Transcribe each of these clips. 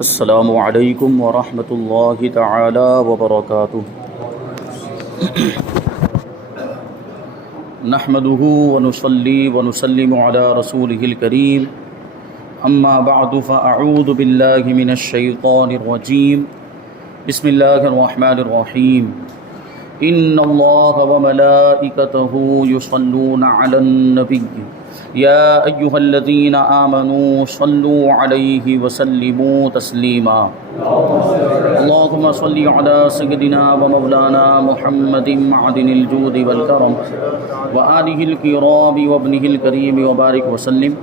السلام علیکم ورحمۃ اللہ تعالی وبرکاتہ۔ نحمده ونصلی ونسلم علی رسولہ الکریم، اما بعد فاعوذ باللہ من الشیطان الرجیم، بسم اللہ الرحمن الرحیم۔ ان اللہ وملائکتہ یصلون علی النبی یا ایہا الذین آمنوا صلوا علیہ وسلموا تسلیما۔ اللہم صل علی سیدنا ومولانا محمد معدن الجود والکرم وآلہ الکرام وابنہ الکریم وبارک وسلم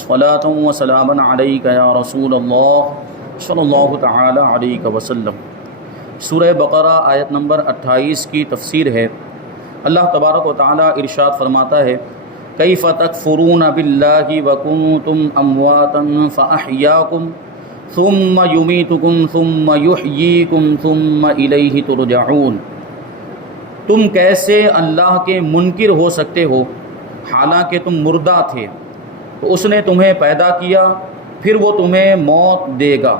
صلاۃ وسلاما علیک یا رسول اللہ صلی اللہ تعالی علیہ وسلم۔ سورہ بقرہ آیت نمبر 28 کی تفسیر ہے۔ اللہ تبارک و تعالی ارشاد فرماتا ہے، کیف تکفرون باللہ وکنتم امواتا فاحیاکم ثم یمیتکم ثم یحییکم ثم الیہ ترجعون۔ تم کیسے اللہ کے منکر ہو سکتے ہو حالانکہ تم مردہ تھے، تو اس نے تمہیں پیدا کیا، پھر وہ تمہیں موت دے گا،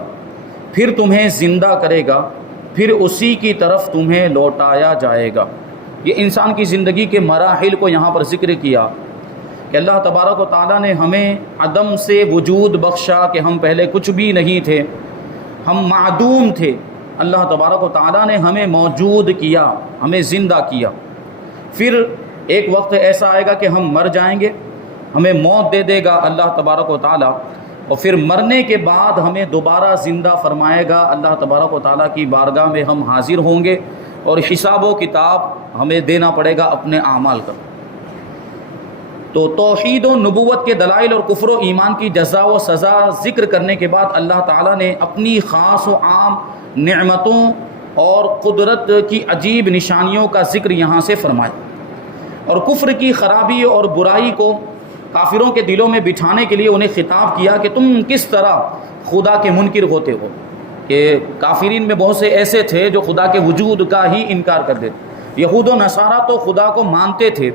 پھر تمہیں زندہ کرے گا، پھر اسی کی طرف تمہیں لوٹایا جائے گا۔ یہ انسان کی زندگی کے مراحل کو یہاں پر ذکر کیا کہ اللہ تبارک و تعالیٰ نے ہمیں عدم سے وجود بخشا کہ ہم پہلے کچھ بھی نہیں تھے، ہم معدوم تھے۔ اللہ تبارک و تعالیٰ نے ہمیں موجود کیا، ہمیں زندہ کیا۔ پھر ایک وقت ایسا آئے گا کہ ہم مر جائیں گے، ہمیں موت دے دے گا اللہ تبارک و تعالیٰ، اور پھر مرنے کے بعد ہمیں دوبارہ زندہ فرمائے گا۔ اللہ تبارک و تعالیٰ کی بارگاہ میں ہم حاضر ہوں گے اور حساب و کتاب ہمیں دینا پڑے گا اپنے اعمال کا۔ تو توحید و نبوت کے دلائل اور کفر و ایمان کی جزا و سزا ذکر کرنے کے بعد اللہ تعالیٰ نے اپنی خاص و عام نعمتوں اور قدرت کی عجیب نشانیوں کا ذکر یہاں سے فرمایا، اور کفر کی خرابی اور برائی کو کافروں کے دلوں میں بٹھانے کے لیے انہیں خطاب کیا کہ تم کس طرح خدا کے منکر ہوتے ہو۔ کہ کافرین میں بہت سے ایسے تھے جو خدا کے وجود کا ہی انکار کر دیتے۔ یہود و نصارہ تو خدا کو مانتے تھے،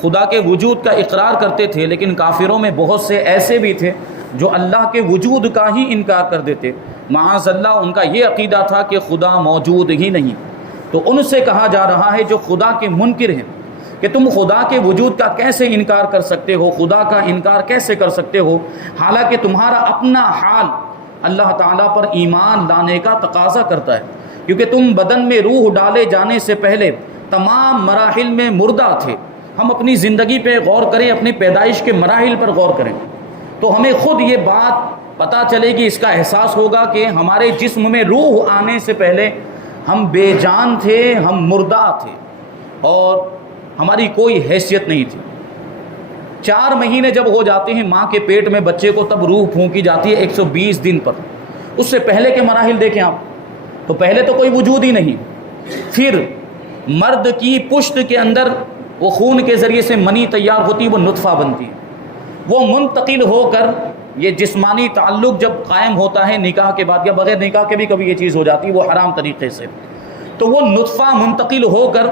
خدا کے وجود کا اقرار کرتے تھے، لیکن کافروں میں بہت سے ایسے بھی تھے جو اللہ کے وجود کا ہی انکار کر دیتے۔ معاذ اللہ، ان کا یہ عقیدہ تھا کہ خدا موجود ہی نہیں۔ تو ان سے کہا جا رہا ہے جو خدا کے منکر ہیں کہ تم خدا کے وجود کا کیسے انکار کر سکتے ہو، خدا کا انکار کیسے کر سکتے ہو، حالانکہ تمہارا اپنا حال اللہ تعالیٰ پر ایمان لانے کا تقاضا کرتا ہے، کیونکہ تم بدن میں روح ڈالے جانے سے پہلے تمام مراحل میں مردہ تھے۔ ہم اپنی زندگی پہ غور کریں، اپنی پیدائش کے مراحل پر غور کریں تو ہمیں خود یہ بات پتہ چلے گی، اس کا احساس ہوگا کہ ہمارے جسم میں روح آنے سے پہلے ہم بے جان تھے، ہم مردہ تھے اور ہماری کوئی حیثیت نہیں تھی۔ 4 مہینے جب ہو جاتے ہیں ماں کے پیٹ میں بچے کو، تب روح پھونکی جاتی ہے 120 دن پر۔ اس سے پہلے کے مراحل دیکھیں آپ، تو پہلے تو کوئی وجود ہی نہیں۔ پھر مرد کی پشت کے اندر وہ خون کے ذریعے سے منی تیار ہوتی، وہ نطفہ بنتی ہے، وہ منتقل ہو کر یہ جسمانی تعلق جب قائم ہوتا ہے نکاح کے بعد، یا بغیر نکاح کے بھی کبھی یہ چیز ہو جاتی ہے وہ حرام طریقے سے، تو وہ نطفہ منتقل ہو کر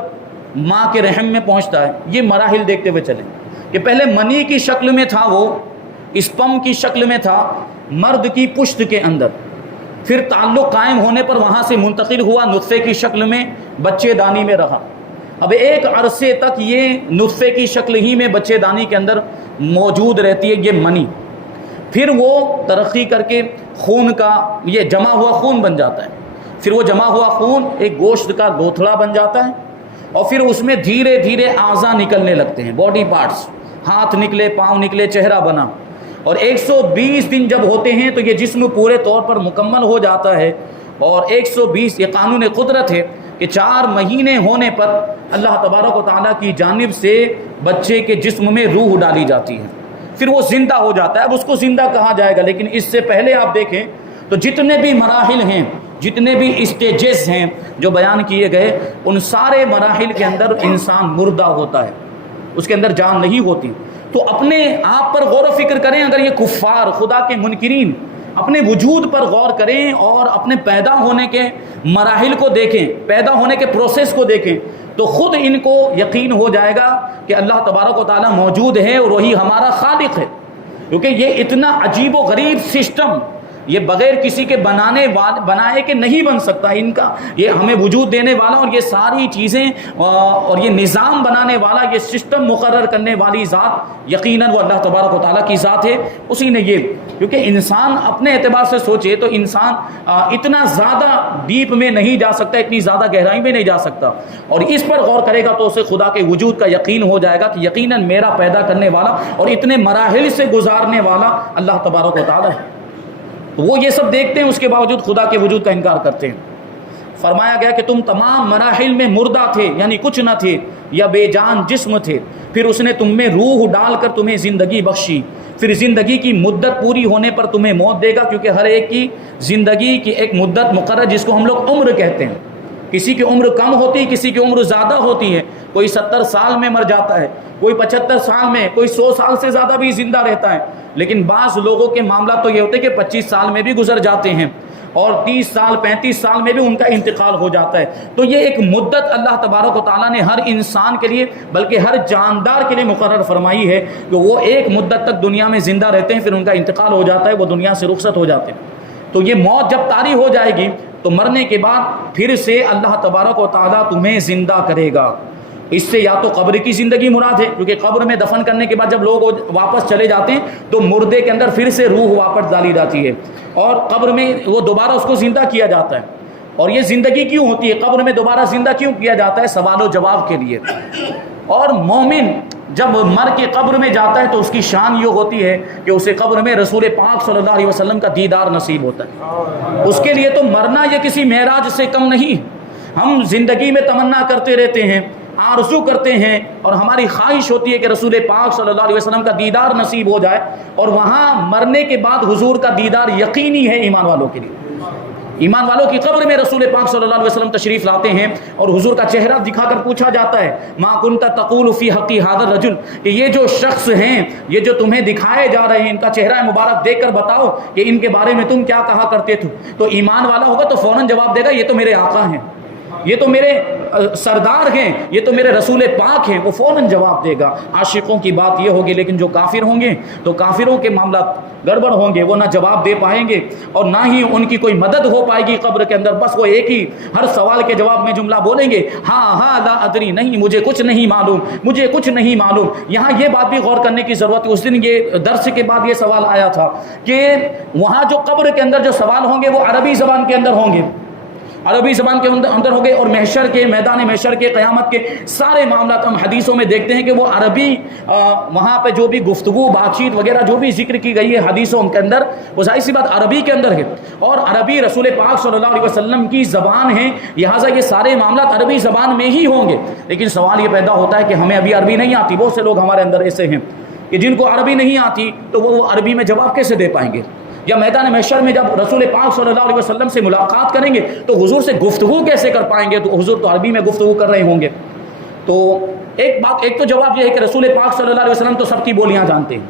ماں کے رحم میں پہنچتا ہے۔ یہ مراحل دیکھتے ہوئے چلیں کہ پہلے منی کی شکل میں تھا، وہ اسپم کی شکل میں تھا مرد کی پشت کے اندر، پھر تعلق قائم ہونے پر وہاں سے منتقل ہوا نطفے کی شکل میں، بچے دانی میں رہا۔ اب ایک عرصے تک یہ نطفے کی شکل ہی میں بچے دانی کے اندر موجود رہتی ہے یہ منی، پھر وہ ترقی کر کے خون کا یہ جمع ہوا خون بن جاتا ہے، پھر وہ جمع ہوا خون ایک گوشت کا گوتھڑا بن جاتا ہے، اور پھر اس میں دھیرے دھیرے اعضاء نکلنے لگتے ہیں، باڈی پارٹس، ہاتھ نکلے، پاؤں نکلے، چہرہ بنا، اور 120 دن جب ہوتے ہیں تو یہ جسم پورے طور پر مکمل ہو جاتا ہے۔ اور 120 یہ قانون قدرت ہے کہ 4 مہینے ہونے پر اللہ تبارک و تعالیٰ کی جانب سے بچے کے جسم میں روح ڈالی جاتی ہے، پھر وہ زندہ ہو جاتا ہے۔ اب اس کو زندہ کہا جائے گا، لیکن اس سے پہلے آپ دیکھیں تو جتنے بھی مراحل ہیں، جتنے بھی اسٹیجز ہیں جو بیان کیے گئے، ان سارے مراحل کے اندر انسان مردہ ہوتا ہے، اس کے اندر جان نہیں ہوتی۔ تو اپنے آپ پر غور و فکر کریں، اگر یہ کفار خدا کے منکرین اپنے وجود پر غور کریں اور اپنے پیدا ہونے کے مراحل کو دیکھیں، پیدا ہونے کے پروسیس کو دیکھیں، تو خود ان کو یقین ہو جائے گا کہ اللہ تبارک و تعالیٰ موجود ہے اور وہی ہمارا خالق ہے، کیونکہ یہ اتنا عجیب و غریب سسٹم یہ بغیر کسی کے بنائے کے نہیں بن سکتا. ان کا یہ ہمیں وجود دینے والا اور یہ ساری چیزیں اور یہ نظام بنانے والا، یہ سسٹم مقرر کرنے والی ذات یقیناً وہ اللہ تبارک و تعالیٰ کی ذات ہے. اسی نے یہ، کیونکہ انسان اپنے اعتبار سے سوچے تو انسان اتنا زیادہ ڈیپ میں نہیں جا سکتا، اتنی زیادہ گہرائی میں نہیں جا سکتا، اور اس پر غور کرے گا تو اسے خدا کے وجود کا یقین ہو جائے گا کہ یقیناً میرا پیدا کرنے والا اور اتنے مراحل سے گزارنے والا اللہ تبارک و تعالیٰ ہے. وہ یہ سب دیکھتے ہیں، اس کے باوجود خدا کے وجود کا انکار کرتے ہیں. فرمایا گیا کہ تم تمام مراحل میں مردہ تھے، یعنی کچھ نہ تھے، یا بے جان جسم تھے، پھر اس نے تم میں روح ڈال کر تمہیں زندگی بخشی، پھر زندگی کی مدت پوری ہونے پر تمہیں موت دے گا، کیونکہ ہر ایک کی زندگی کی ایک مدت مقرر جس کو ہم لوگ عمر کہتے ہیں. کسی کی عمر کم ہوتی ہے، کسی کی عمر زیادہ ہوتی ہے. کوئی 70 سال میں مر جاتا ہے، کوئی 75 سال میں، کوئی 100 سال سے زیادہ بھی زندہ رہتا ہے. لیکن بعض لوگوں کے معاملات تو یہ ہوتے ہیں کہ 25 سال میں بھی گزر جاتے ہیں اور 30 سال 35 سال میں بھی ان کا انتقال ہو جاتا ہے. تو یہ ایک مدت اللہ تبارک و تعالیٰ نے ہر انسان کے لیے بلکہ ہر جاندار کے لیے مقرر فرمائی ہے کہ وہ ایک مدت تک دنیا میں زندہ رہتے ہیں، پھر ان کا انتقال ہو جاتا ہے، وہ دنیا سے رخصت ہو جاتے ہیں. تو یہ موت جب طاری ہو جائے گی تو مرنے کے بعد پھر سے اللہ تبارک و تعالیٰ تمہیں زندہ کرے گا. اس سے یا تو قبر کی زندگی مراد ہے، کیونکہ قبر میں دفن کرنے کے بعد جب لوگ واپس چلے جاتے ہیں تو مردے کے اندر پھر سے روح واپس ڈالی جاتی ہے اور قبر میں وہ دوبارہ اس کو زندہ کیا جاتا ہے. اور یہ زندگی کیوں ہوتی ہے، قبر میں دوبارہ زندہ کیوں کیا جاتا ہے؟ سوال و جواب کے لیے. اور مومن جب مر کے قبر میں جاتا ہے تو اس کی شان یہ ہوتی ہے کہ اسے قبر میں رسول پاک صلی اللہ علیہ وسلم کا دیدار نصیب ہوتا ہے. اس کے لیے تو مرنا یہ کسی معراج سے کم نہیں. ہم زندگی میں تمنا کرتے رہتے ہیں، آرزو کرتے ہیں، اور ہماری خواہش ہوتی ہے کہ رسول پاک صلی اللہ علیہ وسلم کا دیدار نصیب ہو جائے، اور وہاں مرنے کے بعد حضور کا دیدار یقینی ہے ایمان والوں کے لیے. ایمان والوں کی قبر میں رسول پاک صلی اللہ علیہ وسلم تشریف لاتے ہیں اور حضور کا چہرہ دکھا کر پوچھا جاتا ہے، ما کنت تقول فی حق ھذا الرجل، کہ یہ جو شخص ہیں، یہ جو تمہیں دکھائے جا رہے ہیں، ان کا چہرہ مبارک دیکھ کر بتاؤ کہ ان کے بارے میں تم کیا کہا کرتے تھے. تو ایمان والا ہوگا تو فوراً جواب دے گا، یہ تو میرے آقا ہیں، یہ تو میرے سردار ہیں، یہ تو میرے رسول پاک ہیں. وہ فوراً جواب دے گا. عاشقوں کی بات یہ ہوگی، لیکن جو کافر ہوں گے تو کافروں کے معاملات گڑبڑ ہوں گے، وہ نہ جواب دے پائیں گے اور نہ ہی ان کی کوئی مدد ہو پائے گی قبر کے اندر. بس وہ ایک ہی ہر سوال کے جواب میں جملہ بولیں گے، ہاں لا ادری، نہیں مجھے کچھ نہیں معلوم، مجھے کچھ نہیں معلوم. یہاں یہ بات بھی غور کرنے کی ضرورت ہے. اس دن یہ درس کے بعد یہ سوال آیا تھا کہ وہاں جو قبر کے اندر جو سوال ہوں گے وہ عربی زبان کے اندر ہوں گے، عربی زبان کے اندر ہو گئے، اور محشر کے میدان محشر کے قیامت کے سارے معاملات ہم حدیثوں میں دیکھتے ہیں کہ وہ عربی وہاں پہ جو بھی گفتگو بات چیت وغیرہ جو بھی ذکر کی گئی ہے حدیثوں کے اندر، وہ ظاہر سی بات عربی کے اندر ہے، اور عربی رسول پاک صلی اللہ علیہ وسلم کی زبان ہے، لہٰذا یہ سارے معاملات عربی زبان میں ہی ہوں گے. لیکن سوال یہ پیدا ہوتا ہے کہ ہمیں ابھی عربی نہیں آتی. بہت سے لوگ ہمارے اندر ایسے ہیں کہ جن کو عربی نہیں آتی تو وہ عربی میں جواب کیسے دے پائیں گے؟ یا میدان محشر میں جب رسول پاک صلی اللہ علیہ وسلم سے ملاقات کریں گے تو حضور سے گفتگو کیسے کر پائیں گے؟ تو حضور تو عربی میں گفتگو کر رہے ہوں گے. تو ایک تو جواب یہ ہے کہ رسول پاک صلی اللہ علیہ وسلم تو سب کی بولیاں جانتے ہیں،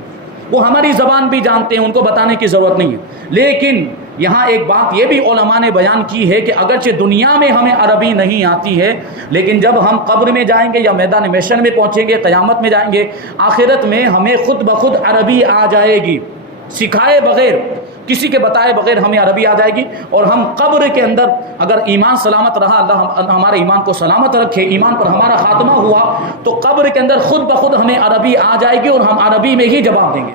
وہ ہماری زبان بھی جانتے ہیں، ان کو بتانے کی ضرورت نہیں ہے. لیکن یہاں ایک بات یہ بھی علماء نے بیان کی ہے کہ اگرچہ دنیا میں ہمیں عربی نہیں آتی ہے، لیکن جب ہم قبر میں جائیں گے یا میدان محشر میں پہنچیں گے، قیامت میں جائیں گے، آخرت میں ہمیں خود بخود عربی آ جائے گی، سکھائے بغیر، کسی کے بتائے بغیر ہمیں عربی آ جائے گی. اور ہم قبر کے اندر اگر ایمان سلامت رہا، اللہ ہمارے ایمان کو سلامت رکھے، ایمان پر ہمارا خاتمہ ہوا، تو قبر کے اندر خود بخود ہمیں عربی آ جائے گی اور ہم عربی میں ہی جواب دیں گے.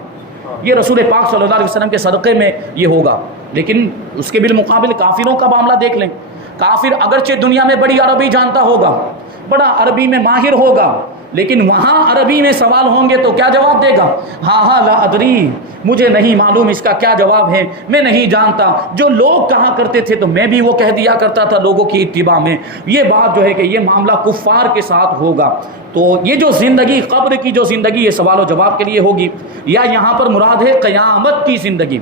یہ رسول پاک صلی اللہ علیہ وسلم کے صدقے میں یہ ہوگا. لیکن اس کے بالمقابل کافروں کا معاملہ دیکھ لیں. کافر اگرچہ دنیا میں بڑی عربی جانتا ہوگا، بڑا عربی میں ماہر ہوگا، لیکن وہاں عربی میں سوال ہوں گے تو کیا جواب دے گا؟ ہاں لا ادری، مجھے نہیں معلوم اس کا کیا جواب ہے، میں نہیں جانتا. جو لوگ کہا کرتے تھے تو میں بھی وہ کہہ دیا کرتا تھا لوگوں کی اتباع میں. یہ بات جو ہے کہ یہ معاملہ کفار کے ساتھ ہوگا. تو یہ جو زندگی، قبر کی جو زندگی، یہ سوال و جواب کے لیے ہوگی، یا یہاں پر مراد ہے قیامت کی زندگی،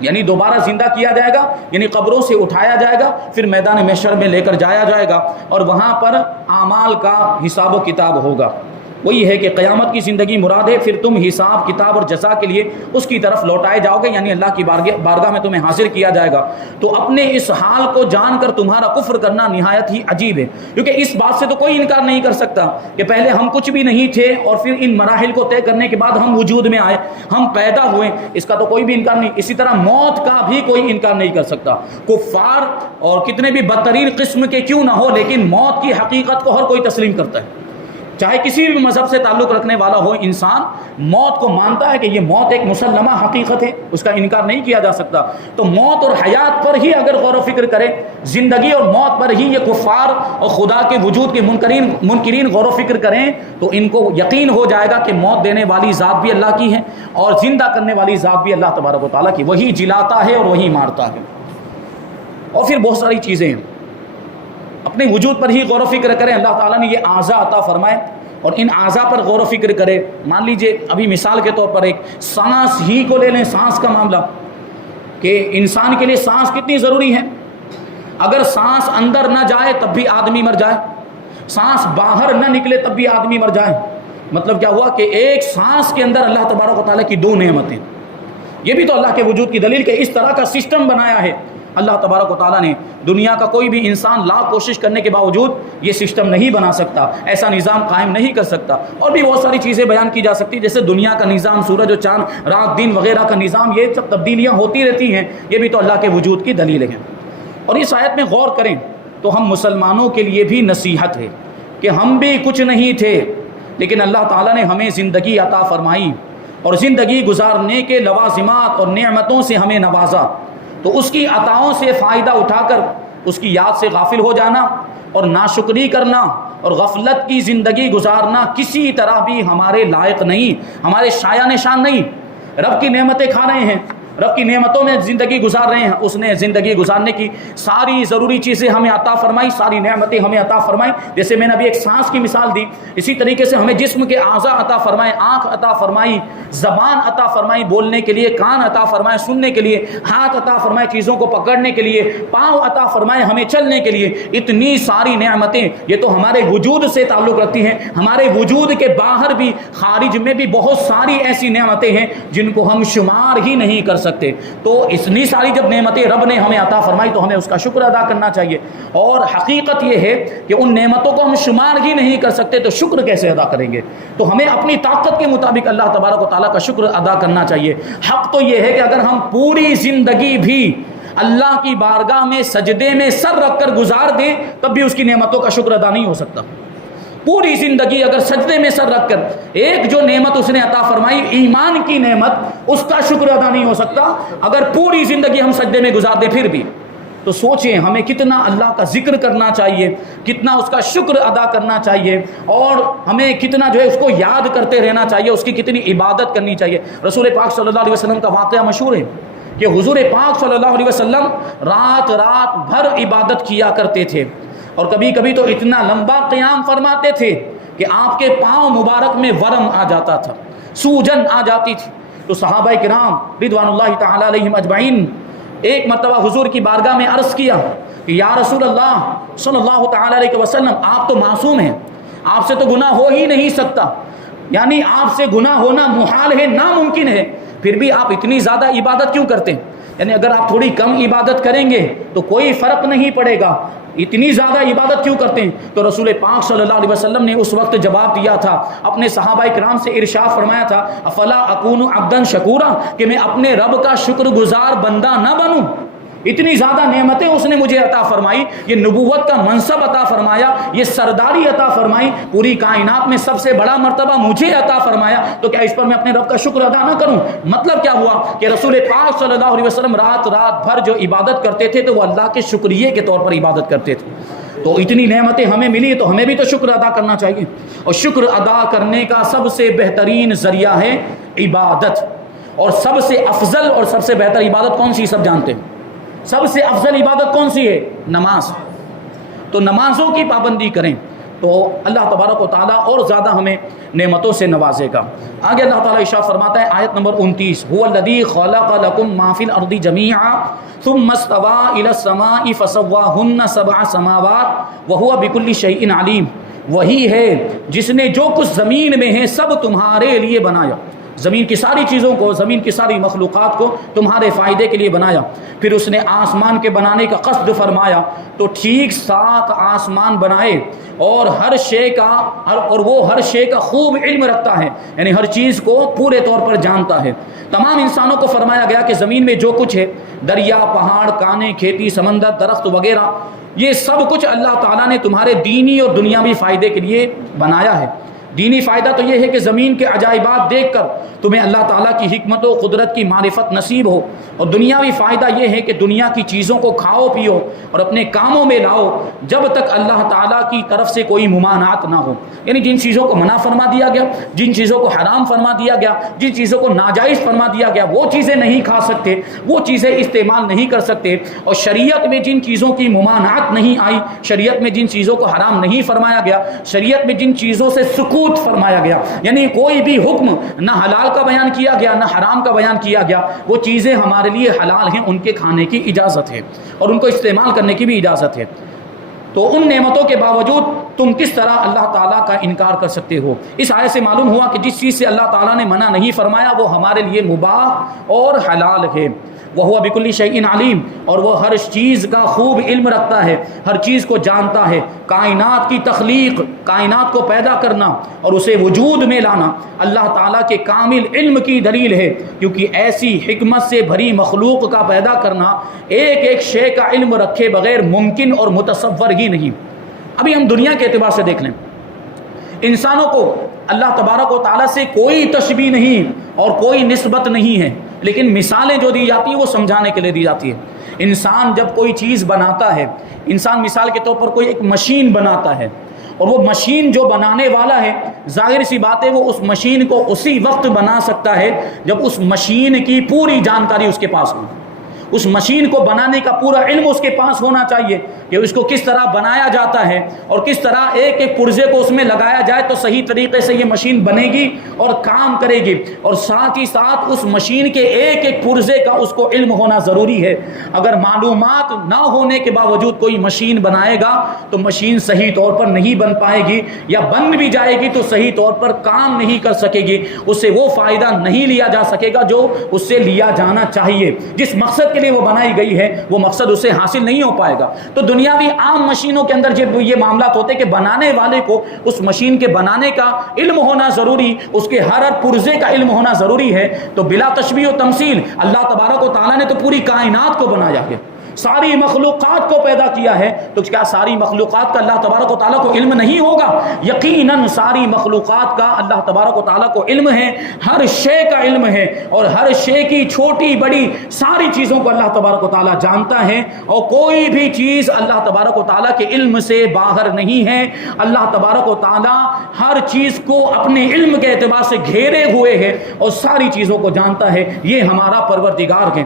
یعنی دوبارہ زندہ کیا جائے گا، یعنی قبروں سے اٹھایا جائے گا، پھر میدان محشر میں لے کر جایا جائے گا اور وہاں پر اعمال کا حساب و کتاب ہوگا. وہی ہے کہ قیامت کی زندگی مراد ہے، پھر تم حساب کتاب اور جزا کے لیے اس کی طرف لوٹائے جاؤ گے، یعنی اللہ کی بارگاہ میں تمہیں حاضر کیا جائے گا۔ تو اپنے اس حال کو جان کر تمہارا کفر کرنا نہایت ہی عجیب ہے، کیونکہ اس بات سے تو کوئی انکار نہیں کر سکتا کہ پہلے ہم کچھ بھی نہیں تھے اور پھر ان مراحل کو طے کرنے کے بعد ہم وجود میں آئے، ہم پیدا ہوئے، اس کا تو کوئی بھی انکار نہیں۔ اسی طرح موت کا بھی کوئی انکار نہیں کر سکتا۔ کفار اور کتنے بھی بدترین قسم کے کیوں نہ ہو، لیکن موت کی حقیقت کو ہر کوئی تسلیم کرتا ہے، چاہے کسی بھی مذہب سے تعلق رکھنے والا ہو، انسان موت کو مانتا ہے کہ یہ موت ایک مسلمہ حقیقت ہے، اس کا انکار نہیں کیا جا سکتا۔ تو موت اور حیات پر ہی اگر غور و فکر کریں، زندگی اور موت پر ہی یہ کفار اور خدا کے وجود کے منکرین غور و فکر کریں، تو ان کو یقین ہو جائے گا کہ موت دینے والی ذات بھی اللہ کی ہے اور زندہ کرنے والی ذات بھی اللہ تبارک و تعالیٰ کی، وہی جلاتا ہے اور وہی مارتا ہے۔ اور پھر بہت ساری چیزیں ہیں، اپنے وجود پر ہی غور و فکر کریں۔ اللہ تعالیٰ نے یہ اعضاء عطا فرمائے اور ان اعضاء پر غور و فکر کرے۔ مان لیجئے ابھی مثال کے طور پر ایک سانس ہی کو لے لیں، سانس کا معاملہ، کہ انسان کے لیے سانس کتنی ضروری ہے۔ اگر سانس اندر نہ جائے تب بھی آدمی مر جائے، سانس باہر نہ نکلے تب بھی آدمی مر جائے۔ مطلب کیا ہوا کہ ایک سانس کے اندر اللہ تبارک و تعالیٰ کی دو نعمتیں، یہ بھی تو اللہ کے وجود کی دلیل کہ اس طرح کا سسٹم بنایا ہے اللہ تبارک و تعالیٰ نے۔ دنیا کا کوئی بھی انسان لاکھ کوشش کرنے کے باوجود یہ سسٹم نہیں بنا سکتا، ایسا نظام قائم نہیں کر سکتا۔ اور بھی بہت ساری چیزیں بیان کی جا سکتی، جیسے دنیا کا نظام، سورج و چاند، رات دن وغیرہ کا نظام، یہ سب تبدیلیاں ہوتی رہتی ہیں، یہ بھی تو اللہ کے وجود کی دلیل ہیں۔ اور اس آیت میں غور کریں تو ہم مسلمانوں کے لیے بھی نصیحت ہے کہ ہم بھی کچھ نہیں تھے، لیکن اللہ تعالیٰ نے ہمیں زندگی عطا فرمائی اور زندگی گزارنے کے لوازمات اور نعمتوں سے ہمیں نوازا۔ تو اس کی عطاؤں سے فائدہ اٹھا کر اس کی یاد سے غافل ہو جانا اور ناشکری کرنا اور غفلت کی زندگی گزارنا کسی طرح بھی ہمارے لائق نہیں، ہمارے شایان نشان نہیں۔ رب کی نعمتیں کھا رہے ہیں، رب کی نعمتوں میں زندگی گزار رہے ہیں، اس نے زندگی گزارنے کی ساری ضروری چیزیں ہمیں عطا فرمائی، ساری نعمتیں ہمیں عطا فرمائی۔ جیسے میں نے ابھی ایک سانس کی مثال دی، اسی طریقے سے ہمیں جسم کے اعضاء عطا فرمائے، آنکھ عطا فرمائی، زبان عطا فرمائی بولنے کے لیے، کان عطا فرمائے سننے کے لیے، ہاتھ عطا فرمائے چیزوں کو پکڑنے کے لیے، پاؤں عطا فرمائے ہمیں چلنے کے لیے۔ اتنی ساری نعمتیں یہ تو ہمارے وجود سے تعلق رکھتی ہیں، ہمارے وجود کے باہر بھی، خارج میں بھی بہت ساری ایسی نعمتیں ہیں جن کو ہم شمار ہی نہیں کر سکتے۔ تو اتنی ساری جب نعمتیں رب نے ہمیں عطا فرمائی تو ہمیں اس کا شکر ادا کرنا چاہیے۔ اور حقیقت یہ ہے کہ ان نعمتوں کو ہم شمار ہی نہیں کر سکتے تو شکر کیسے ادا کریں گے؟ تو ہمیں اپنی طاقت کے مطابق اللہ تبارک و تعالیٰ کا شکر ادا کرنا چاہیے۔ حق تو یہ ہے کہ اگر ہم پوری زندگی بھی اللہ کی بارگاہ میں سجدے میں سر رکھ کر گزار دیں تب بھی اس کی نعمتوں کا شکر ادا نہیں ہو سکتا۔ پوری زندگی اگر سجدے میں سر رکھ کر ایک جو نعمت اس نے عطا فرمائی، ایمان کی نعمت، اس کا شکر ادا نہیں ہو سکتا اگر پوری زندگی ہم سجدے میں گزار دیں پھر بھی۔ تو سوچیں ہمیں کتنا اللہ کا ذکر کرنا چاہیے، کتنا اس کا شکر ادا کرنا چاہیے، اور ہمیں کتنا جو ہے اس کو یاد کرتے رہنا چاہیے، اس کی کتنی عبادت کرنی چاہیے۔ رسول پاک صلی اللہ علیہ وسلم کا واقعہ مشہور ہے کہ حضور پاک صلی اللہ علیہ وسلم رات بھر عبادت کیا کرتے تھے، اور کبھی کبھی تو اتنا لمبا قیام فرماتے تھے کہ آپ کے پاؤں مبارک میں ورم آ جاتا تھا، سوجن آ جاتی تھی۔ تو صحابہ کرام رضوان اللہ تعالی علیہم اجمعین ایک مرتبہ حضور کی بارگاہ میں عرض کیا کہ یا رسول اللہ صلی اللہ تعالی علیہ وسلم، آپ تو معصوم ہیں، آپ سے تو گناہ ہو ہی نہیں سکتا، یعنی آپ سے گناہ ہونا محال ہے، ناممکن ہے، پھر بھی آپ اتنی زیادہ عبادت کیوں کرتے ہیں؟ یعنی اگر آپ تھوڑی کم عبادت کریں گے تو کوئی فرق نہیں پڑے گا، اتنی زیادہ عبادت کیوں کرتے ہیں؟ تو رسول پاک صلی اللہ علیہ وسلم نے اس وقت جواب دیا تھا، اپنے صحابہ کرام سے ارشاد فرمایا تھا، افلا اکون عبدا شکورا، کہ میں اپنے رب کا شکر گزار بندہ نہ بنوں؟ اتنی زیادہ نعمتیں اس نے مجھے عطا فرمائی، یہ نبوت کا منصب عطا فرمایا، یہ سرداری عطا فرمائی، پوری کائنات میں سب سے بڑا مرتبہ مجھے عطا فرمایا، تو کیا اس پر میں اپنے رب کا شکر ادا نہ کروں؟ مطلب کیا ہوا کہ رسول پاک صلی اللہ علیہ وسلم رات بھر جو عبادت کرتے تھے تو وہ اللہ کے شکریہ کے طور پر عبادت کرتے تھے۔ تو اتنی نعمتیں ہمیں ملی تو ہمیں بھی تو شکر ادا کرنا چاہیے، اور شکر ادا کرنے کا سب سے بہترین ذریعہ ہے عبادت۔ اور سب سے افضل اور سب سے بہتر عبادت کون سی؟ سب جانتے ہیں، سب سے افضل عبادت کون سی ہے؟ نماز۔ تو نمازوں کی پابندی کریں تو اللہ تبارک و تعالیٰ اور زیادہ ہمیں نعمتوں سے نوازے گا۔ آگے اللہ تعالیٰ ارشاد فرماتا ہے آیت نمبر 29، هو الذی خلق لکم ما فی الارض جمیعا ثم استوى الی السماء فسواہن سبع سماوات وهو بكل شیء علیم۔ وہی ہے جس نے جو کچھ زمین میں ہے سب تمہارے لیے بنایا، زمین کی ساری چیزوں کو، زمین کی ساری مخلوقات کو تمہارے فائدے کے لیے بنایا۔ پھر اس نے آسمان کے بنانے کا قصد فرمایا تو ٹھیک 7 آسمان بنائے، اور ہر شے کا اور وہ ہر شے کا خوب علم رکھتا ہے، یعنی ہر چیز کو پورے طور پر جانتا ہے۔ تمام انسانوں کو فرمایا گیا کہ زمین میں جو کچھ ہے، دریا، پہاڑ، کانے، کھیتی، سمندر، درخت وغیرہ، یہ سب کچھ اللہ تعالیٰ نے تمہارے دینی اور دنیاوی فائدے کے لیے بنایا ہے۔ دینی فائدہ تو یہ ہے کہ زمین کے عجائبات دیکھ کر تمہیں اللہ تعالیٰ کی حکمت و قدرت کی معرفت نصیب ہو، اور دنیاوی فائدہ یہ ہے کہ دنیا کی چیزوں کو کھاؤ پیو اور اپنے کاموں میں لاؤ جب تک اللہ تعالیٰ کی طرف سے کوئی ممانعت نہ ہو، یعنی جن چیزوں کو منع فرما دیا گیا، جن چیزوں کو حرام فرما دیا گیا، جن چیزوں کو ناجائز فرما دیا گیا، وہ چیزیں نہیں کھا سکتے، وہ چیزیں استعمال نہیں کر سکتے۔ اور شریعت میں جن چیزوں کی ممانعت نہیں آئی، شریعت میں جن چیزوں کو حرام نہیں فرمایا گیا، شریعت میں جن چیزوں سے سکوت فرمایا گیا، یعنی کوئی بھی حکم نہ حلال کا بیان کیا گیا نہ حرام کا بیان کیا گیا، وہ چیزیں ہمارے لیے حلال ہیں، ان کے کھانے کی اجازت ہے اور ان کو استعمال کرنے کی بھی اجازت ہے۔ تو ان نعمتوں کے باوجود تم کس طرح اللہ تعالیٰ کا انکار کر سکتے ہو؟ اس آیت سے معلوم ہوا کہ جس چیز سے اللہ تعالیٰ نے منع نہیں فرمایا وہ ہمارے لیے مباح اور حلال ہے۔ وَهُوَ بِكُلِّ شَيْءٍ عَلِيمٌ، اور وہ ہر چیز کا خوب علم رکھتا ہے، ہر چیز کو جانتا ہے۔ کائنات کی تخلیق، کائنات کو پیدا کرنا اور اسے وجود میں لانا اللہ تعالیٰ کے کامل علم کی دلیل ہے، کیونکہ ایسی حکمت سے بھری مخلوق کا پیدا کرنا ایک ایک شے کا علم رکھے بغیر ممکن اور متصور ہی نہیں۔ ابھی ہم دنیا کے اعتبار سے دیکھ لیں، انسانوں کو اللہ تبارک و تعالیٰ سے کوئی تشبیہ نہیں اور کوئی نسبت نہیں ہے، لیکن مثالیں جو دی جاتی ہیں وہ سمجھانے کے لیے دی جاتی ہے۔ انسان جب کوئی چیز بناتا ہے، انسان مثال کے طور پر کوئی ایک مشین بناتا ہے، اور وہ مشین جو بنانے والا ہے، ظاہر سی بات ہے وہ اس مشین کو اسی وقت بنا سکتا ہے جب اس مشین کی پوری جانکاری اس کے پاس ہو، اس مشین کو بنانے کا پورا علم اس کے پاس ہونا چاہیے کہ اس کو کس طرح بنایا جاتا ہے اور کس طرح ایک ایک پرزے کو اس میں لگایا جائے تو صحیح طریقے سے یہ مشین بنے گی اور کام کرے گی، اور ساتھ ہی ساتھ اس مشین کے ایک ایک پرزے کا اس کو علم ہونا ضروری ہے۔ اگر معلومات نہ ہونے کے باوجود کوئی مشین بنائے گا تو مشین صحیح طور پر نہیں بن پائے گی، یا بن بھی جائے گی تو صحیح طور پر کام نہیں کر سکے گی، اس سے وہ فائدہ نہیں لیا جا سکے گا جو اس سے لیا جانا چاہیے، جس مقصد کے لیے وہ بنائی گئی ہے وہ مقصد اسے حاصل نہیں ہو پائے گا۔ تو دنیاوی عام مشینوں کے اندر جب یہ معاملات ہوتے کہ بنانے والے کو اس مشین کے بنانے کا علم ہونا ضروری، اس کے ہر پرزے کا علم ہونا ضروری ہے، تو بلا تشبیہ و تمثیل اللہ تبارک و تعالیٰ نے تو پوری کائنات کو بنایا ہے، ساری مخلوقات کو پیدا کیا ہے، تو کیا ساری مخلوقات کا اللہ تبارک و تعالیٰ کو علم نہیں ہوگا؟ یقیناً ساری مخلوقات کا اللہ تبارک و تعالیٰ کو علم ہے، ہر شے کا علم ہے، اور ہر شے کی چھوٹی بڑی ساری چیزوں کو اللہ تبارک و تعالیٰ جانتا ہے، اور کوئی بھی چیز اللہ تبارک و تعالیٰ کے علم سے باہر نہیں ہے۔ اللہ تبارک و تعالیٰ ہر چیز کو اپنے علم کے اعتبار سے گھیرے ہوئے ہے اور ساری چیزوں کو جانتا ہے، یہ ہمارا پروردگار ہے۔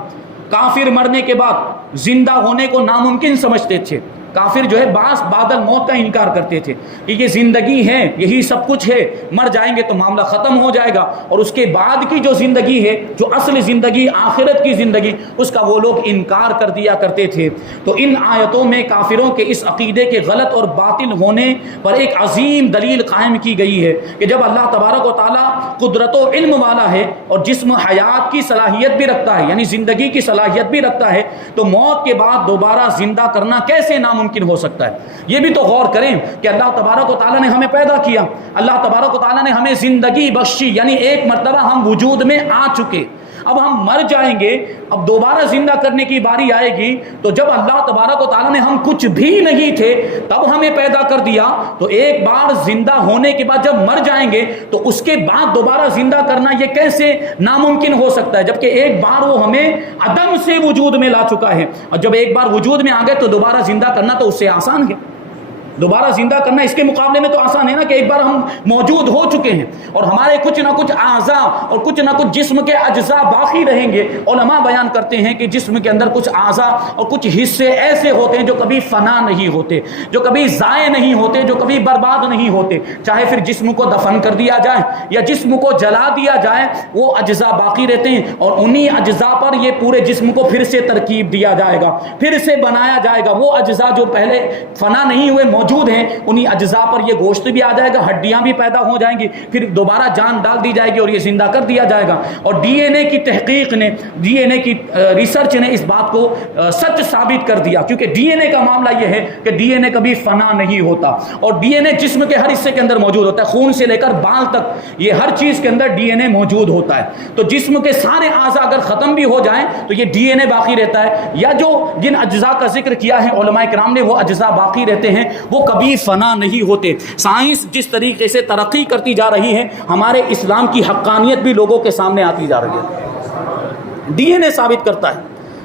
کافر مرنے کے بعد زندہ ہونے کو ناممکن سمجھتے تھے، کافر جو ہے بعد الموت کا انکار کرتے تھے کہ یہ زندگی ہے، یہی سب کچھ ہے، مر جائیں گے تو معاملہ ختم ہو جائے گا، اور اس کے بعد کی جو زندگی ہے، جو اصل زندگی، آخرت کی زندگی، اس کا وہ لوگ انکار کر دیا کرتے تھے۔ تو ان آیتوں میں کافروں کے اس عقیدے کے غلط اور باطل ہونے پر ایک عظیم دلیل قائم کی گئی ہے کہ جب اللہ تبارک و تعالیٰ قدرت و علم والا ہے اور جسم حیات کی صلاحیت بھی رکھتا ہے، یعنی زندگی کی صلاحیت بھی رکھتا ہے، تو موت کے بعد دوبارہ زندہ کرنا کیسے ناممکن ہو سکتا ہے؟ یہ بھی تو غور کریں کہ اللہ تبارک و تعالیٰ نے ہمیں پیدا کیا، اللہ تبارک و تعالیٰ نے ہمیں زندگی بخشی، یعنی ایک مرتبہ ہم وجود میں آ چکے، اب ہم مر جائیں گے، اب دوبارہ زندہ کرنے کی باری آئے گی، تو جب اللہ تبارک و تعالیٰ نے ہم کچھ بھی نہیں تھے تب ہمیں پیدا کر دیا، تو ایک بار زندہ ہونے کے بعد جب مر جائیں گے تو اس کے بعد دوبارہ زندہ کرنا یہ کیسے ناممکن ہو سکتا ہے؟ جبکہ ایک بار وہ ہمیں عدم سے وجود میں لا چکا ہے، اور جب ایک بار وجود میں آ گئے تو دوبارہ زندہ کرنا تو اس سے آسان ہے۔ دوبارہ زندہ کرنا اس کے مقابلے میں تو آسان ہے نا، کہ ایک بار ہم موجود ہو چکے ہیں اور ہمارے کچھ نہ کچھ اعضاء اور کچھ نہ کچھ جسم کے اجزاء باقی رہیں گے۔ علماء بیان کرتے ہیں کہ جسم کے اندر کچھ اعضاء اور کچھ حصے ایسے ہوتے ہیں جو کبھی فنا نہیں ہوتے، جو کبھی ضائع نہیں ہوتے، جو کبھی برباد نہیں ہوتے، چاہے پھر جسم کو دفن کر دیا جائے یا جسم کو جلا دیا جائے، وہ اجزاء باقی رہتے ہیں، اور انہی اجزاء پر یہ پورے جسم کو پھر سے ترکیب دیا جائے گا، پھر سے بنایا جائے گا۔ وہ اجزاء جو پہلے فنا نہیں ہوئے، موجود ہیں انہی اجزاء پر یہ گوشت بھی آ جائے گا، ہڈیاں بھی پیدا ہو جائیں گی، پھر دوبارہ جان ڈال دی جائے گی اور یہ زندہ کر دیا جائے گا۔ اور ڈی این اے کی تحقیق نے، ڈی این اے کی ریسرچ نے اس بات کو سچ ثابت کر دیا، کیونکہ ڈی این اے کا معاملہ یہ ہے کہ ڈی این اے کبھی فنا نہیں ہوتا، اور ڈی این اے جسم کے ہر حصے کے اندر موجود ہوتا ہے، خون سے لے کر بال تک یہ ہر چیز کے اندر ڈی این اے موجود ہوتا ہے۔ تو جسم کے سارے اعضاء اگر ختم بھی ہو جائیں تو یہ ڈی این اے باقی رہتا ہے، یا جو جن اجزاء کا ذکر کیا ہے علماء کرام نے وہ اجزاء باقی رہتے ہیں، وہ کبھی فنا نہیں ہوتے۔ سائنس جس طریقے سے ترقی کرتی جا رہی ہے، ہمارے اسلام کی حقانیت بھی لوگوں کے سامنے آتی جا رہی ہے۔ ڈی این اے ثابت کرتا ہے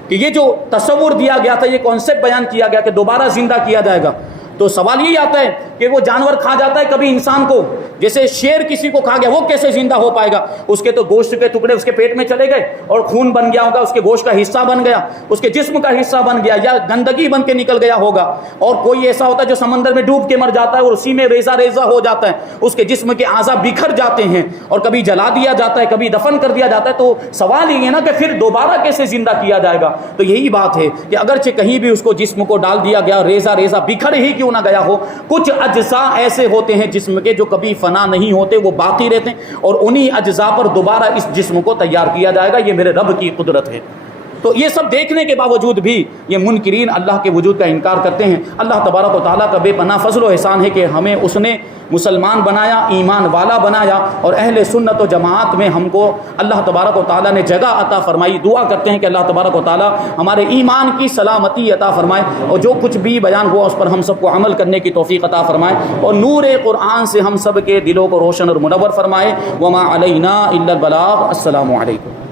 کہ یہ جو تصور دیا گیا تھا، یہ کانسیپٹ بیان کیا گیا کہ دوبارہ زندہ کیا جائے گا، تو سوال یہی آتا ہے کہ وہ جانور کھا جاتا ہے کبھی انسان کو، جیسے شیر کسی کو کھا گیا، وہ کیسے زندہ ہو پائے گا؟ اس کے تو گوشت کے ٹکڑے اس کے پیٹ میں چلے گئے اور خون بن گیا ہوگا، اس کے گوشت کا حصہ بن گیا، اس کے جسم کا حصہ بن گیا، یا گندگی بن کے نکل گیا ہوگا۔ اور کوئی ایسا ہوتا ہے جو سمندر میں ڈوب کے مر جاتا ہے اور اسی میں ریزہ ریزہ ہو جاتا ہے، اس کے جسم کے اعضاء بکھر جاتے ہیں اور کبھی جلا دیا جاتا ہے، کبھی دفن کر دیا جاتا ہے۔ تو سوال یہ ہے نا کہ پھر دوبارہ کیسے زندہ کیا جائے گا؟ تو یہی بات ہے کہ اگرچہ کہیں بھی اس کو جسم کو ڈال دیا گیا، ریزہ ریزہ بکھر ہی کیوں نہ گیا ہو، کچھ اجزاء ایسے ہوتے ہیں جسم کے جو کبھی فنا نہیں ہوتے، وہ باقی رہتے ہیں، اور انہی اجزاء پر دوبارہ اس جسم کو تیار کیا جائے گا۔ یہ میرے رب کی قدرت ہے۔ تو یہ سب دیکھنے کے باوجود بھی یہ منکرین اللہ کے وجود کا انکار کرتے ہیں۔ اللہ تبارک و تعالیٰ کا بے پناہ فضل و احسان ہے کہ ہمیں اس نے مسلمان بنایا، ایمان والا بنایا، اور اہل سنت و جماعت میں ہم کو اللہ تبارک و تعالیٰ نے جگہ عطا فرمائی۔ دعا کرتے ہیں کہ اللہ تبارک و تعالیٰ ہمارے ایمان کی سلامتی عطا فرمائے، اور جو کچھ بھی بیان ہوا اس پر ہم سب کو عمل کرنے کی توفیق عطا فرمائے، اور نور قرآن سے ہم سب کے دلوں کو روشن اور منور فرمائے۔ وما علینا الا البلاغ۔ السلام علیکم۔